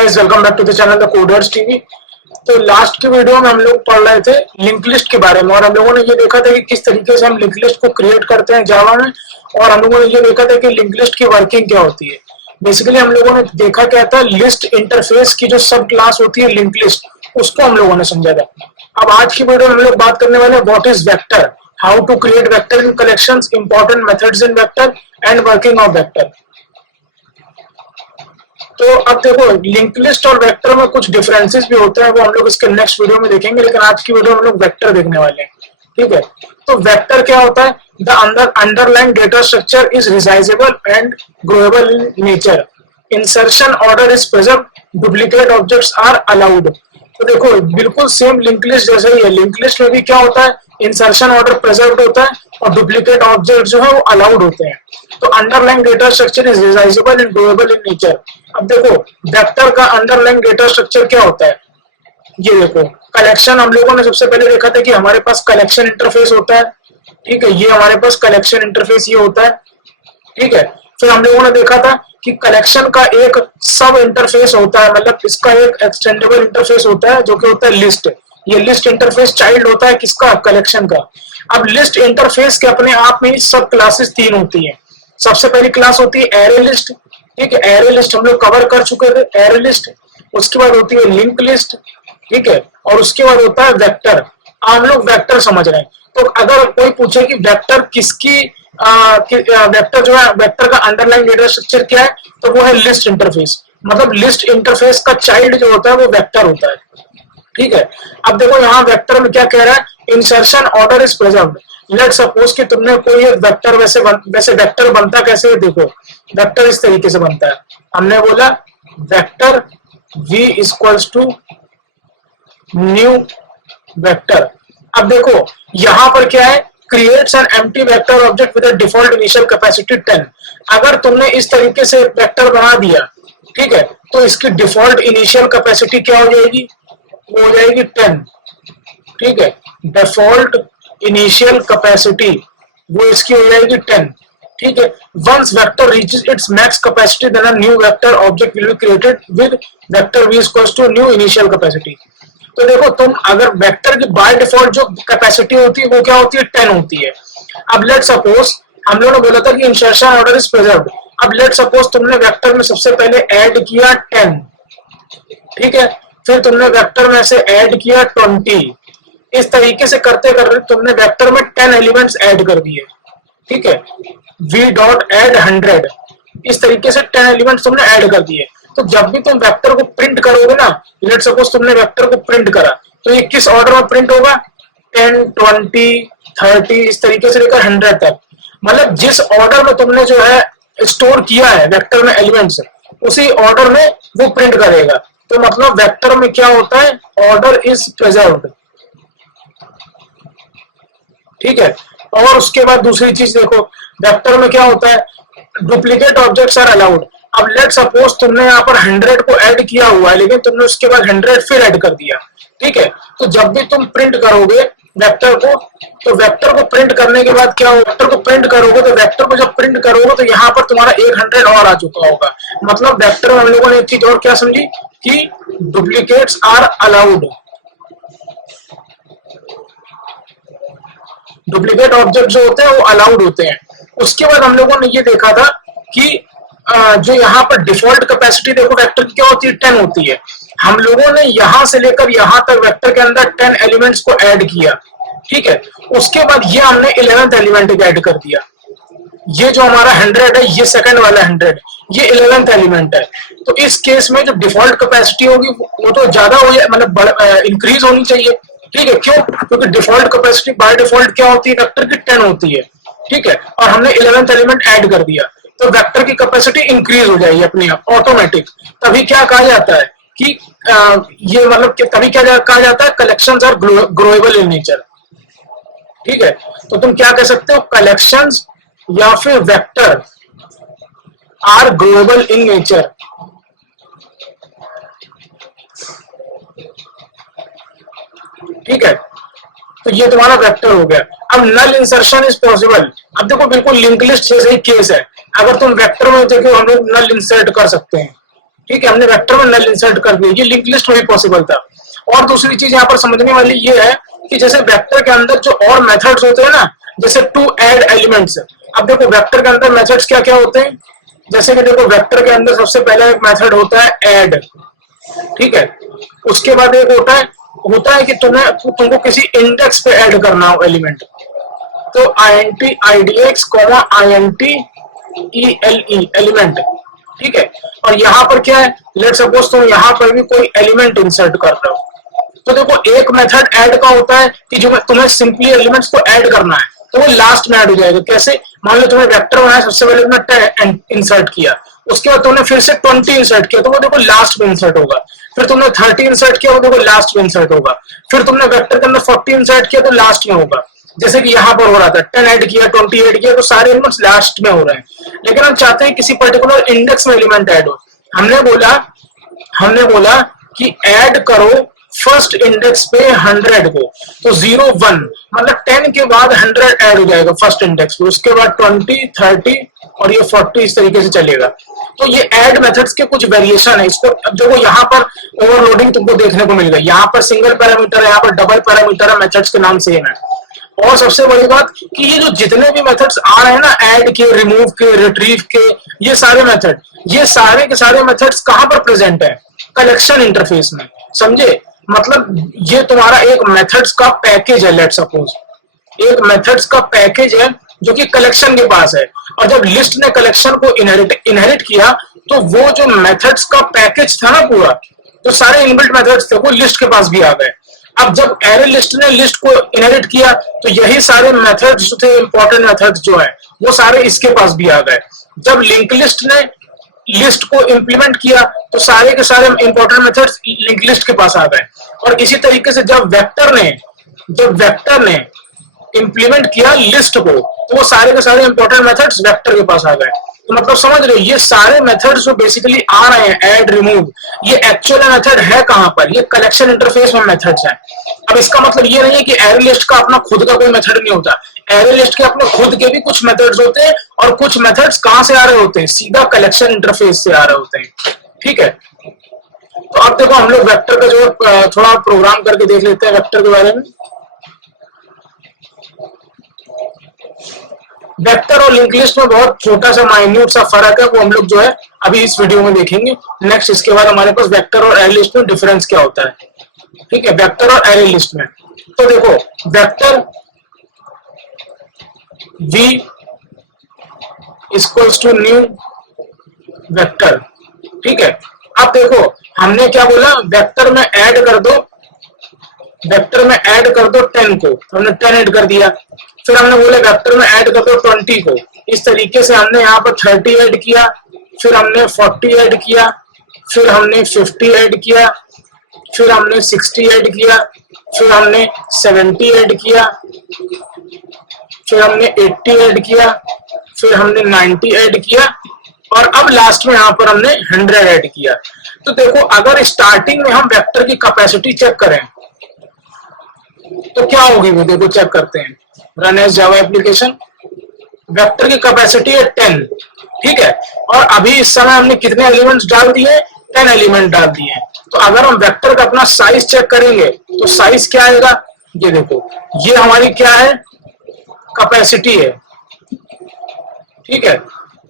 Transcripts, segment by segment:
Guys, welcome back to the channel the coders TV. तो last के video में हम लोग पढ़ रहे थे लिंक लिस्ट के बारे में और हम लोगों ने ये देखा था कि किस तरीके से हम लिंक लिस्ट को क्रिएट करते हैं जावा में। और हम लोगों ने ये देखा था कि लिंक लिस्ट की वर्किंग क्या होती है। बेसिकली हम लोगों ने देखा क्या था, लिस्ट इंटरफेस की जो सब क्लास होती है लिंक लिस्ट, उसको हम लोगों ने समझा था। अब आज की वीडियो में हम लोग बात करने वाले हैं what is vector, how to create vector in collections, important methods in vector and working of vector. तो अब देखो, लिंक लिस्ट और वेक्टर में कुछ डिफरेंसेस भी होते हैं, वो हम लोग इसके नेक्स्ट वीडियो में देखेंगे, लेकिन आज की वीडियो में हम लोग वेक्टर देखने वाले हैं। ठीक है, तो वेक्टर क्या होता है? The underline data structure is resizable and growable in nature, insertion order is preserved, duplicate objects are allowed. तो देखो, बिल्कुल सेम लिंक लिस्ट जैसा ही है। लिंक लिस्ट में भी क्या होता है, इंसर्शन ऑर्डर प्रिजर्व्ड होता है और डुप्लीकेट ऑब्जेक्ट जो है वो अलाउड होते हैं। तो underline data structure is resizable and growable in nature. अब देखो, वेक्टर का अंडरलाइन डेटा स्ट्रक्चर क्या होता है, ये देखो। कलेक्शन हम लोगों ने सबसे पहले देखा था कि हमारे पास कलेक्शन इंटरफेस होता है। ठीक है, ये हमारे पास कलेक्शन इंटरफेस ये होता है। ठीक है, फिर हम लोगों ने देखा था कि कलेक्शन का एक सब इंटरफेस होता है, मतलब इसका एक एक्सटेंडेबल इंटरफेस होता है जो कि होता है लिस्ट। ये लिस्ट इंटरफेस चाइल्ड होता है किसका? कलेक्शन का। अब लिस्ट इंटरफेस के अपने आप में सब क्लासेस तीन होती है। सबसे पहली क्लास होती है एरे लिस्ट। ठीक है, एरे लिस्ट हम लोग कवर कर चुके थे, एरे लिस्ट। उसके बाद होती है लिंक लिस्ट। ठीक है, और उसके बाद होता है वेक्टर। हम लोग वेक्टर समझ रहे हैं। तो अगर कोई पूछे कि वेक्टर किसकी वेक्टर जो है, वेक्टर का अंडरलाइन डेटा स्ट्रक्चर क्या है, तो वो है लिस्ट इंटरफेस। मतलब लिस्ट इंटरफेस का चाइल्ड जो होता है वो वेक्टर होता है। ठीक है, अब देखो यहाँ वेक्टर में क्या कह रहा है, insertion order is preserved. Let suppose कि तुमने कोई एक वेक्टर वैसे वेक्टर बनता कैसे है, देखो वेक्टर इस तरीके से बनता है। हमने बोला vector v equals to new vector. अब देखो यहां पर क्या है, creates an empty vector object with a default initial capacity 10। अगर तुमने इस तरीके से वेक्टर बना दिया, ठीक है, तो इसकी डिफॉल्ट इनिशियल कैपेसिटी क्या हो जाएगी? वो हो जाएगी 10। ठीक है, डिफॉल्ट इनिशियल कैपेसिटी वो इसकी हो जाएगी 10। ठीक है, once vector reaches its max capacity then a new vector object will be created with vector v equals to new initial capacity. तो देखो, तुम अगर वेक्टर की बाय डिफॉल्ट जो कैपेसिटी होती है वो क्या होती है? 10 होती है। अब लेट सपोज हम लोगों ने बोला था कि इंसर्शन ऑर्डर इज प्रिजर्व्ड। अब लेट सपोज तुमने वेक्टर में सबसे पहले ऐड किया 10। ठीक है, फिर तुमने वेक्टर में से ऐड किया 20। इस तरीके से करते करते तुमने वेक्टर में 10 एलिमेंट्स ऐड कर दिए। ठीक है, v डॉट एड 100। इस तरीके से 10 एलिमेंट्स तुमने ऐड कर दिए। तो जब भी तुम वेक्टर को प्रिंट करोगे ना, लेट सपोज तुमने वेक्टर को प्रिंट करा, तो ये किस ऑर्डर में प्रिंट होगा? 10, 20, 30 इस तरीके से लेकर 100 तक। मतलब जिस ऑर्डर में तुमने जो है स्टोर किया है वेक्टर में एलिमेंट्स, उसी ऑर्डर में वो प्रिंट करेगा। तो मतलब वेक्टर में क्या होता है? Order is preserved. ठीक है, और उसके बाद दूसरी चीज देखो, वेक्टर में क्या होता है? Duplicate objects are allowed. अब लेट सपोज तुमने यहाँ पर 100 को ऐड किया हुआ है, लेकिन तुमने उसके बाद 100 फिर ऐड कर दिया। ठीक है, तो जब भी तुम प्रिंट करोगे वेक्टर को, तो वेक्टर को प्रिंट करने के बाद क्या हो, वेक्टर को प्रिंट करोगे तो वेक्टर को जब प्रिंट करोगे तो यहाँ पर तुम्हारा 100 और आ चुका होगा। मतलब वेक्टर में हम लोगों ने एक चीज और क्या समझी कि duplicates are allowed. Duplicate object जो होते हैं वो अलाउड होते हैं। उसके बाद हम लोगों ने ये देखा था कि जो यहाँ पर डिफॉल्ट कैपेसिटी देखो वेक्टर की क्या होती है? 10 होती है। हम लोगों ने यहां से लेकर यहां तक वेक्टर के अंदर 10 एलिमेंट्स को ऐड किया। ठीक है, उसके बाद ये हमने 11th एलिमेंट ऐड कर दिया। ये जो हमारा 100 है, ये सेकंड वाला 100, ये 11th एलिमेंट है। तो इस केस में जो डिफॉल्ट कैपेसिटी होगी वो तो ज्यादा हो जाए, मतलब इंक्रीज होनी चाहिए। ठीक है, क्यों? क्योंकि डिफॉल्ट कैपेसिटी बाय डिफॉल्ट क्या होती है? वेक्टर की 10 होती है। ठीक है, और हमने 11th एलिमेंट ऐड कर दिया, तो वेक्टर की कैपेसिटी इंक्रीज हो जाएगी अपने आप ऑटोमेटिक। तभी क्या कहा जाता है कि ये मतलब कि तभी क्या कहा जाता है? Collections are growable in nature. ठीक है, तो तुम क्या कह सकते हो? कलेक्शंस या फिर vector are growable in nature. ठीक है, तो ये तुम्हारा वेक्टर हो गया। अब नल इंसर्शन इज पॉसिबल। अब देखो, बिल्कुल लिंक लिस्ट जैसे ही केस है। अगर तुम वेक्टर में देखो हम लोग नल इंसर्ट कर सकते हैं। ठीक है, हमने वेक्टर में नल इंसर्ट कर दिया, ये लिंक लिस्ट में भी पॉसिबल था। और दूसरी चीज यहाँ पर समझने वाली ये है कि जैसे वेक्टर के अंदर जो और मेथड्स होते हैं ना, जैसे टू ऐड एलिमेंट्स। अब देखो वेक्टर के अंदर मेथड्स क्या क्या होते हैं, जैसे कि देखो वेक्टर के अंदर सबसे पहला एक मेथड होता है ऐड, ठीक है। उसके बाद एक होता है कि तुमको किसी इंडेक्स पे ऐड करना हो एलिमेंट, तो INT IDX INT ELE element, ठीक है। और यहाँ पर क्या है, लेट सपोज तुम यहाँ पर भी कोई एलिमेंट इंसर्ट कर रहे हो, तो देखो एक मेथड ऐड का होता है कि जो तुम्हें सिंपली एलिमेंट्स को ऐड करना है, तो वो लास्ट में ऐड हो जाएगा। कैसे, मान लो तुम्हें वेक्टर बनाया, सबसे पहले तुमने 10 इंसर्ट किया, उसके बाद तुमने फिर से 20 इंसर्ट किया, तो वो देखो लास्ट में इंसर्ट होगा। फिर तुमने 30 इंसर्ट किया, वो देखो लास्ट में इंसर्ट होगा। फिर तुमने वेक्टर के अंदर 40 इंसर्ट किया, तो लास्ट में होगा। जैसे कि यहाँ पर हो रहा था, 10 ऐड किया, 20 ऐड किया, तो सारे एलिमेंट्स लास्ट में हो रहे हैं। लेकिन हम चाहते हैं किसी पर्टिकुलर इंडेक्स में एलिमेंट ऐड हो। हमने बोला कि ऐड करो फर्स्ट इंडेक्स पे 100 को, तो 0 1 मतलब 10 के बाद 100 ऐड हो जाएगा फर्स्ट इंडेक्स पे, उसके बाद 20 30 और ये 40 इस तरीके से चलेगा। तो ये ऐड मेथड्स के कुछ वेरिएशन है। इसको अब देखो यहाँ पर ओवरलोडिंग तुमको देखने को मिल गई, यहाँ पर सिंगल पैरामीटर है, यहाँ पर डबल पैरामीटर है, मेथड्स के नाम सेम है। और सबसे बड़ी बात कि ये जो जितने भी मेथड्स आ रहे हैं ना, ऐड के, रिमूव के, रिट्रीव के, ये सारे मेथड, ये सारे के सारे मेथड्स कहां पर प्रेजेंट है, कलेक्शन इंटरफेस में, समझे। मतलब ये तुम्हारा एक मेथड्स का पैकेज है, लेट सपोज एक मेथड्स का पैकेज है जो कि कलेक्शन के पास है। और जब लिस्ट ने कलेक्शन को इनहेरिट किया, तो वो जो मेथड्स का पैकेज था ना पूरा, जो सारे इनबिल्ट मेथड्स थे, वो लिस्ट के पास भी आ गए। अब जब एरे लिस्ट ने लिस्ट को इनहेरिट किया, तो यही सारे मेथड्स जो थे, इंपॉर्टेंट मेथड्स जो है, वो सारे इसके पास भी आ गए। जब लिंक लिस्ट ने लिस्ट को इंप्लीमेंट किया, तो सारे के सारे इंपॉर्टेंट मेथड्स लिंक लिस्ट के पास आ गए। और इसी तरीके से जब वेक्टर ने इंप्लीमेंट किया लिस्ट को, तो वो सारे के सारे इंपॉर्टेंट मेथड्स वेक्टर के पास आ गए। तो मतलब समझ रहे हो, ये सारे मेथड्स जो बेसिकली आ रहे हैं, ऐड, रिमूव, ये एक्चुअल मेथड है कहां पर, ये कलेक्शन इंटरफेस में मेथड्स हैं। अब इसका मतलब ये नहीं है कि एरे लिस्ट का अपना खुद का कोई मेथड नहीं होता। एरे लिस्ट के अपने खुद के भी कुछ मेथड्स होते हैं, और कुछ मेथड्स कहां से आ रहे होते हैं, सीधा कलेक्शन इंटरफेस से आ रहे होते हैं, ठीक है। तो अब देखो हम लोग वेक्टर का जो थोड़ा प्रोग्राम करके देख लेते हैं वेक्टर के बारे में। वेक्टर और लिंक लिस्ट में बहुत छोटा सा माइन्यूट सा फर्क है, वो हम लोग जो है अभी इस वीडियो में देखेंगे। नेक्स्ट इसके बाद हमारे पास वेक्टर और एरे लिस्ट में डिफरेंस क्या होता है, ठीक है, वेक्टर और एरे लिस्ट में। तो देखो vector v equals to new vector, ठीक है। अब देखो हमने क्या बोला, वेक्टर में ऐड कर दो 10 को, तो हमने 10 ऐड कर दिया। फिर हमने बोला वेक्टर में ऐड कर दो 20 को, इस तरीके से हमने यहाँ पर 30 ऐड किया, फिर हमने 40 ऐड किया, फिर हमने 50 ऐड किया, फिर हमने 60 ऐड किया, फिर हमने 70 ऐड किया, फिर हमने 80 ऐड किया, फिर हमने 90 ऐड किया, और अब लास्ट में यहाँ पर हमने 100 ऐड किया। तो देखो अगर स्टार्टिंग में हम वेक्टर की कैपेसिटी चेक करें तो क्या होगी, वो देखो चेक करते हैं। Run as Java application, vector की कैपेसिटी है 10, ठीक है। और अभी इस समय हमने कितने एलिमेंट्स डाल दिए, 10 एलिमेंट डाल दिए। तो अगर हम वेक्टर का अपना साइज चेक करेंगे तो साइज क्या आएगा, ये देखो, ये हमारी क्या है, कैपेसिटी है, ठीक है।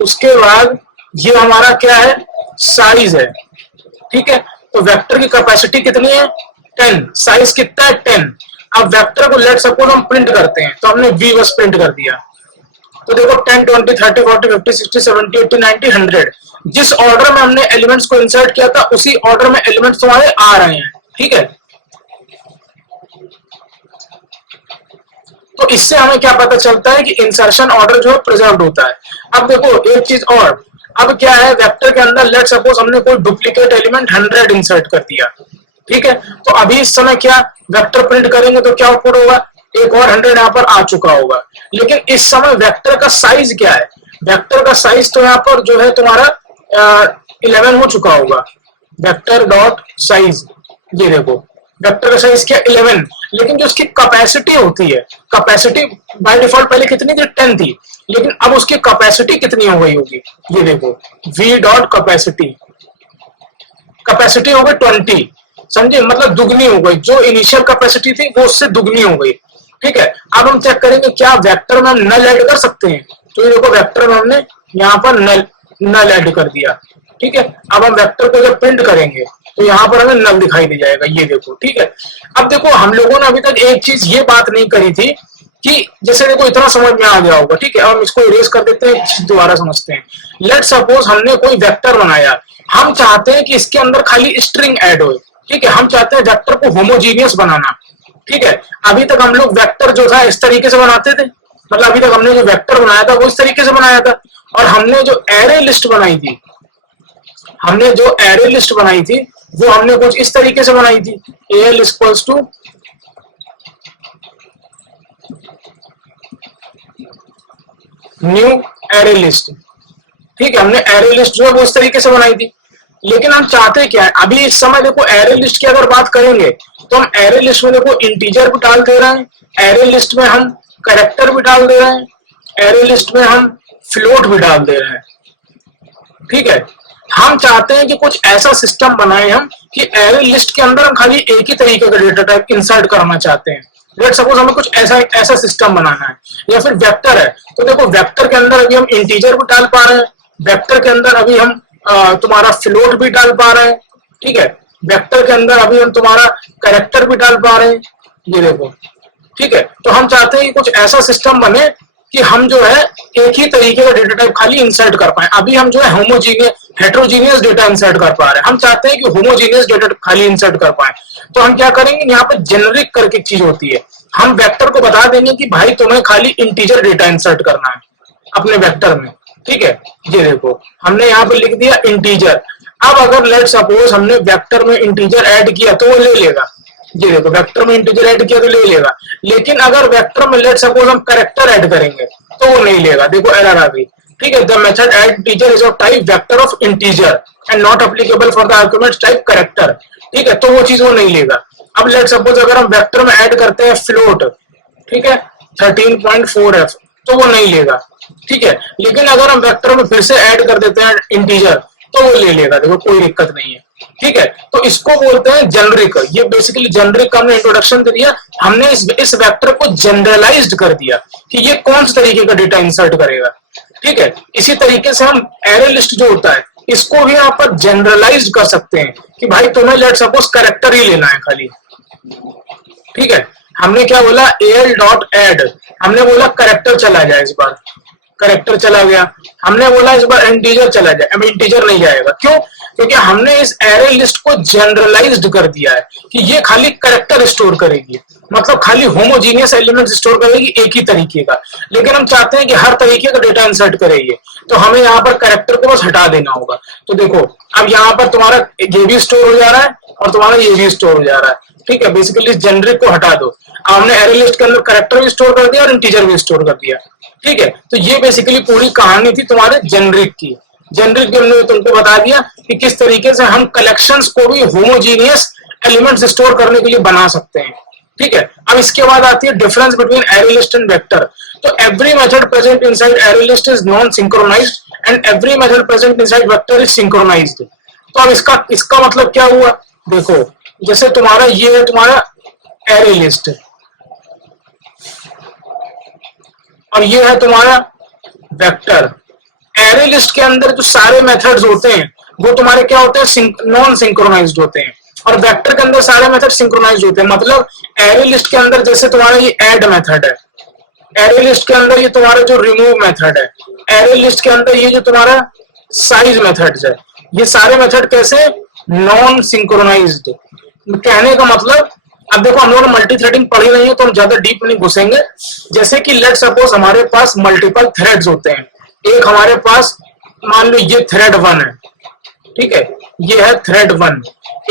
उसके बाद ये हमारा क्या है, साइज है, ठीक है। तो वेक्टर की कैपेसिटी कितनी है, 10, साइज कितना है, 10। अब वेक्टर को लेट सपोज हम प्रिंट करते हैं, तो हमने v बस प्रिंट कर दिया। तो देखो 10 20 30 40 50 60 70 80 90 100, जिस ऑर्डर में हमने एलिमेंट्स को इंसर्ट किया था उसी ऑर्डर में एलिमेंट्स तुम्हारे आ रहे हैं, ठीक है। तो इससे हमें क्या पता चलता है कि इंसर्शन ऑर्डर जो है प्रिजर्व होता है। अब देखो एक चीज और, अब क्या है, वेक्टर के अंदर लेट सपोज हमने कोई डुप्लीकेट एलिमेंट 100 इंसर्ट कर दिया, ठीक है। तो अभी इस समय क्या वेक्टर प्रिंट करेंगे तो क्या आउटपुट होगा, एक और 100 यहाँ पर आ चुका होगा। लेकिन इस समय वेक्टर का साइज क्या है, वेक्टर का साइज तो यहाँ पर जो है तुम्हारा 11 हो चुका होगा। वेक्टर डॉट साइज, ये देखो वेक्टर का साइज क्या 11, लेकिन जो उसकी कैपेसिटी होती है, कैपेसिटी बाय डिफॉल्ट पहले कितनी थी, 10 थी, लेकिन अब उसकी कैपेसिटी कितनी हो गई होगी, ये देखो v डॉट कैपेसिटी, कैपेसिटी हो गई 20, समझे, मतलब दुगनी हो गई, जो इनिशियल कैपेसिटी थी वो उससे दुगनी हो गई। ठीक है, अब हम चेक करेंगे क्या वेक्टर में हम नल ऐड कर सकते हैं। तो ये देखो वेक्टर में हमने यहाँ पर नल ऐड कर दिया। ठीक है, अब हम वेक्टर को जब प्रिंट करेंगे तो यहाँ पर हमें नल दिखाई दे जाएगा, ये देखो। ठीक है, अब देखो हम लोगों ने अभी तक एक चीज ये बात नहीं करी थी कि जैसे देखो इतना समझ में आ गया होगा। ठीक है, हम इसको इरेज कर देते हैं, दोबारा समझते हैं। लेट सपोज हमने कोई वेक्टर बनाया, हम चाहते हैं कि इसके अंदर खाली स्ट्रिंग ऐड हो। ठीक है, हम चाहते हैं वेक्टर को होमोजीनियस बनाना। ठीक है, अभी तक हम लोग वेक्टर जो था इस तरीके से बनाते थे, मतलब अभी तक हमने जो वेक्टर बनाया था वो इस तरीके से बनाया था। और हमने जो एरे लिस्ट बनाई थी, वो हमने कुछ इस तरीके से बनाई थी। L equals to new array list. ठीक है, हमने एरे लिस्ट जो है वो इस तरीके से बनाई थी। लेकिन हम चाहते क्या है, अभी इस समय देखो एरे लिस्ट की अगर बात करेंगे तो हम एरे लिस्ट में देखो इंटीजर भी डाल दे रहे हैं, एरे लिस्ट में हम कैरेक्टर भी डाल दे रहे हैं, एरे लिस्ट में हम फ्लोट भी डाल दे रहे हैं। ठीक है, हम चाहते हैं कि कुछ ऐसा सिस्टम बनाए हम कि एरे लिस्ट के अंदर हम खाली एक ही तरीके का डेटा टाइप इंसर्ट करना चाहते हैं। लेट सपोज हमें कुछ ऐसा सिस्टम बनाना है, या फिर वेक्टर है तो देखो वेक्टर के अंदर अभी हम इंटीजर भी डाल पा रहे हैं, वेक्टर के अंदर अभी हम तुम्हारा फ्लोट भी डाल पा रहे हैं। ठीक है, वेक्टर के अंदर अभी हम तुम्हारा कैरेक्टर भी डाल पा रहे हैं, ये देखो। ठीक है, तो हम चाहते हैं कि कुछ ऐसा सिस्टम बने कि हम जो है एक ही तरीके का डेटा टाइप खाली इंसर्ट कर पाए। अभी हम जो है हेट्रोजीनियस डेटा इंसर्ट कर पा रहे हैं, हम चाहते हैं कि होमोजीनियस डेटा खाली इंसर्ट कर पाए। तो हम क्या करेंगे, यहाँ पे जेनरिक करके एक चीज होती है, हम वेक्टर को बता देंगे कि भाई तुम्हें खाली इंटीजर डेटा इंसर्ट करना है अपने वेक्टर में। ठीक है, ये देखो हमने यहाँ पे लिख दिया इंटीजर। अब अगर लेट सपोज हमने वेक्टर में इंटीजर ऐड किया तो वो ले लेगा, ये देखो वेक्टर में इंटीजर ऐड किया तो ले लेगा। लेकिन अगर वेक्टर में लेट सपोज हम कैरेक्टर ऐड करेंगे तो वो नहीं लेगा, देखो एरर आ गई। ठीक है, the method add integer is of type vector of integer and not applicable for the argument type character. ठीक है, तो वो चीज वो नहीं लेगा। अब लेट सपोज अगर हम वेक्टर में ऐड करते हैं फ्लोट, ठीक है 13.4f, तो वो नहीं लेगा। ठीक है, लेकिन अगर हम वेक्टर में फिर से ऐड कर देते हैं इंटीजर तो वो ले लेगा, देखो कोई दिक्कत नहीं है। ठीक है, तो इसको बोलते हैं जेनरिक। ये बेसिकली जेनरिक का हमने इंट्रोडक्शन दे दिया, हमने इस वेक्टर को जनरलाइज्ड कर दिया कि ये कौन से तरीके का डेटा इंसर्ट करेगा। ठीक है, इसी तरीके से हम एरे लिस्ट जो होता है इसको भी यहाँ पर जनरलाइज्ड कर सकते हैं कि भाई तुम्हें लेट सपोज कैरेक्टर ही लेना है खाली। ठीक है, हमने क्या बोला, एल डॉट एड, हमने बोला कैरेक्टर चला जाए, इस बार कैरेक्टर चला गया। हमने बोला इस बार इंटीजर चला जाए, अब इंटीजर नहीं जाएगा, क्यों? क्योंकि हमने इस एरे लिस्ट को जनरलाइज्ड कर दिया है कि ये खाली कैरेक्टर स्टोर करेगी, मतलब खाली होमोजीनियस एलिमेंट्स स्टोर करेगी एक ही तरीके का। लेकिन हम चाहते हैं कि हर तरीके का डेटा इंसर्ट करेगी, तो हमें यहाँ पर कैरेक्टर को बस हटा देना होगा। तो देखो अब यहाँ पर तुम्हारा ये भी स्टोर हो जा रहा है और तुम्हारा ये भी स्टोर हो जा रहा है। ठीक है, बेसिकली जेनरिक को हटा दो। अब हमने एरे लिस्ट के अंदर कैरेक्टर भी स्टोर कर दिया और इंटीजर भी स्टोर कर दिया। ठीक है, तो ये बेसिकली पूरी कहानी थी तुम्हारे जेनरिक की। जेनरिक हमने तुमको बता दिया कि किस तरीके से हम कलेक्शंस को भी होमोजीनियस एलिमेंट्स स्टोर करने के लिए बना सकते हैं। ठीक है, अब इसके बाद आती है difference between array list and vector. तो every method present inside array list is non synchronized and every method present inside vector is synchronized. तो अब इसका मतलब क्या हुआ, देखो जैसे तुम्हारा ये है तुम्हारा एरे लिस्ट और ये है तुम्हारा वेक्टर। एरे लिस्ट के अंदर जो सारे मेथड्स होते हैं वो तुम्हारे क्या होते हैं, नॉन सिंक्रोनाइज्ड होते हैं, और वेक्टर के अंदर सारे मेथड सिंक्रोनाइज्ड होते हैं। मतलब एरे लिस्ट के अंदर जैसे तुम्हारा ये ऐड मेथड है, एरे लिस्ट के अंदर ये तुम्हारा जो रिमूव मेथड है, एरे लिस्ट के अंदर ये जो तुम्हारा साइज मेथड्स है, ये सारे मेथड कैसे नॉन सिंक्रोनाइज्ड। कहने का मतलब, अब देखो हम लोगों ने मल्टी थ्रेडिंग पढ़ी नहीं है तो हम ज्यादा डीप नहीं घुसेंगे। जैसे कि लेट सपोज हमारे पास मल्टीपल थ्रेड्स होते हैं, एक हमारे पास मान लो ये थ्रेड 1 है, ठीक है, ये है थ्रेड 1,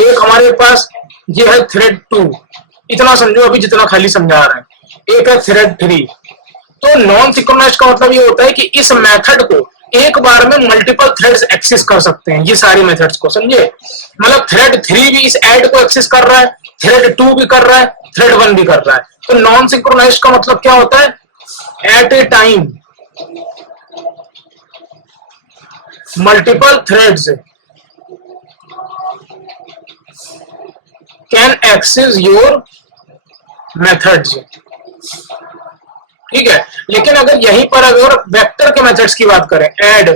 एक हमारे पास ये है थ्रेड 2, इतना समझो अभी जितना खाली समझा रहे हैं, एक है थ्रेड 3। तो नॉन सिंक्रोनाइज्ड का मतलब ये होता है कि इस मेथड को एक बार में मल्टीपल थ्रेड्स एक्सेस कर सकते हैं, ये सारी मेथड्स को, समझे। मतलब थ्रेड 3 भी इस ऐड को एक्सेस कर रहा है, थ्रेड 2 भी कर रहा है, थ्रेड 1 भी कर रहा है। तो नॉन सिंक्रोनाइज्ड का मतलब क्या होता है, at a time multiple threads access your methods, ठीक है। लेकिन अगर यहीं पर अगर वेक्टर के मेथड्स की बात करें, ऐड,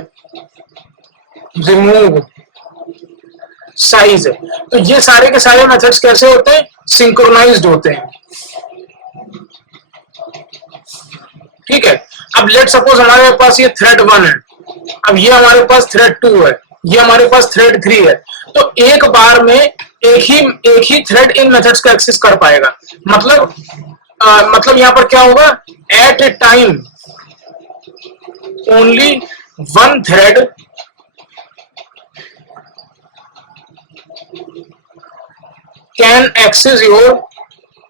रिमूव, साइज, तो ये सारे के सारे मेथड्स कैसे होते हैं, सिंक्रोनाइज्ड होते हैं, ठीक है। अब लेट सपोज हमारे पास ये थ्रेड 1 है, अब ये हमारे पास थ्रेड 2 है, ये हमारे पास थ्रेड 3 है, तो एक बार में एक ही थ्रेड इन मेथड्स को एक्सेस कर पाएगा। मतलब यहां पर क्या होगा, at a time only one thread can access your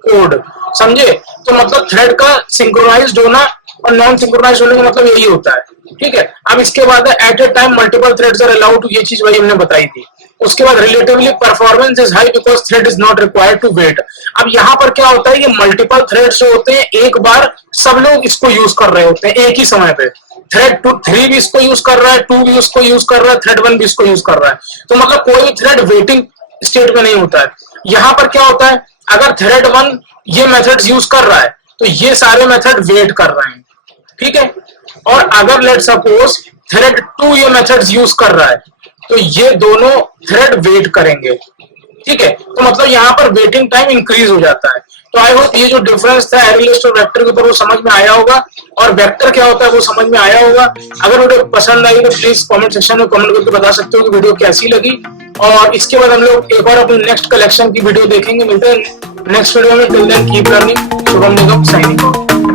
code, समझे। तो मतलब थ्रेड का सिंक्रोनाइज्ड होना और नॉन सिंक्रोनाइज होने का मतलब यही होता है, ठीक है। अब इसके बाद at a time multiple threads are allowed too, ये चीज वही हमने बताई थी। उसके बाद relatively performance is high because thread is not required to wait. अब यहाँ पर क्या होता है कि मल्टीपल थ्रेड्स जो होते हैं एक बार सब लोग इसको यूज कर रहे होते हैं एक ही समय पे, थ्रेड 3 भी इसको यूज कर रहा है, 2 भी इसको यूज कर रहा है, थ्रेड 1 भी इसको यूज कर रहा है, तो मतलब कोई भी थ्रेड वेटिंग स्टेट में नहीं होता है। यहाँ पर क्या होता है, अगर थ्रेड 1 ये मेथड्स यूज कर रहा है तो ये सारे मेथड वेट कर रहे हैं, ठीक है। और अगर लेट सपोज थ्रेड 2 ये मेथड्स यूज कर रहा है तो ये दोनों थ्रेड वेट करेंगे, ठीक है। तो मतलब यहाँ पर वेटिंग टाइम इंक्रीज हो जाता है। तो आई होप ये जो डिफरेंस था एरे लिस्ट और वेक्टर के ऊपर वो समझ में आया होगा, और वेक्टर क्या होता है वो समझ में आया होगा। अगर वीडियो पसंद आई तो प्लीज कमेंट सेक्शन में कमेंट करके बता सकते हो कि वीडियो कैसी लगी, और इसके बाद हम लोग एक और अपनी नेक्स्ट कलेक्शन की वीडियो देखेंगे। मिलते हैं नेक्स्ट वीडियो में, till then keep learning. Shubham Nigam signing of.